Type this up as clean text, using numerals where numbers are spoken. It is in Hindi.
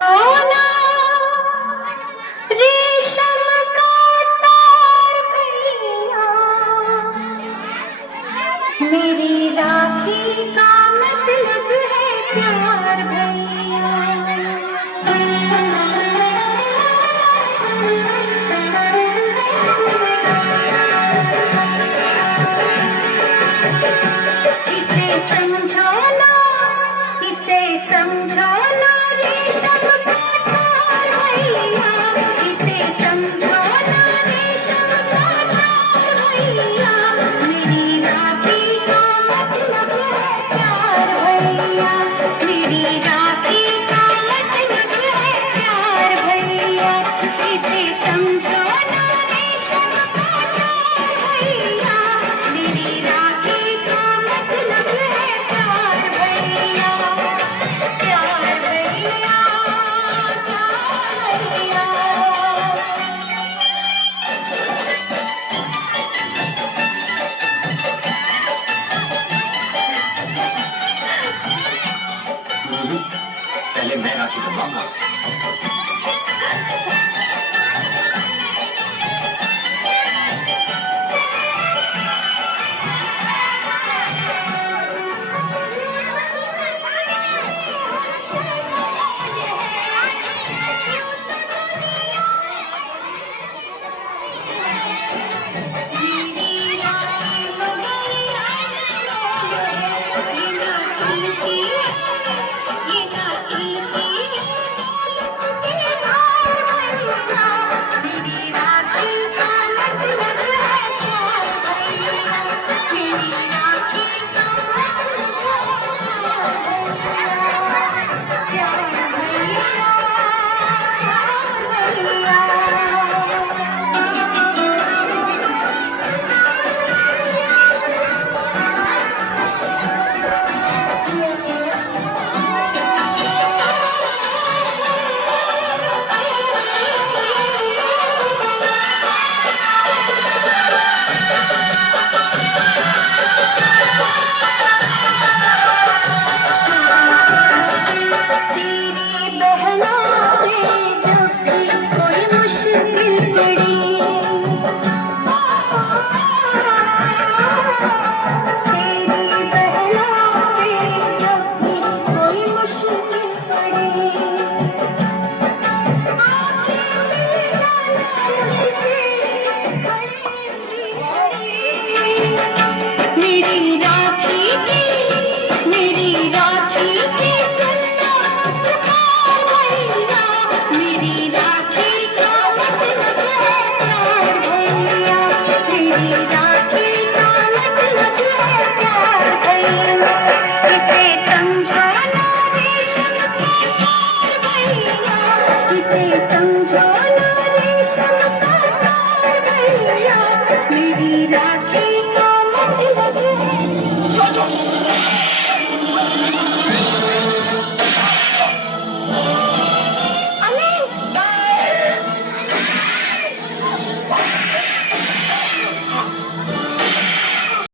सोना रेशम का तार भैया मेरी राखी का मतलब है प्यार भैया। इसे समझो ना, इसे समझो ना रेशम का तार भैया, इसे समझो ना रेशम का तार भैया, मेरी राखी का मतलब है प्यार भैया, मेरी राखी का मतलब है प्यार भैया, इसे समझो ना रेशम का तार भैया, मेरी राखी का मतलब है प्यार भैया, प्यार भैया, प्यार भैया। पहले मैं राखी बनवाऊंगा। समझो ना रेशम का तार भैया, मेरी राखी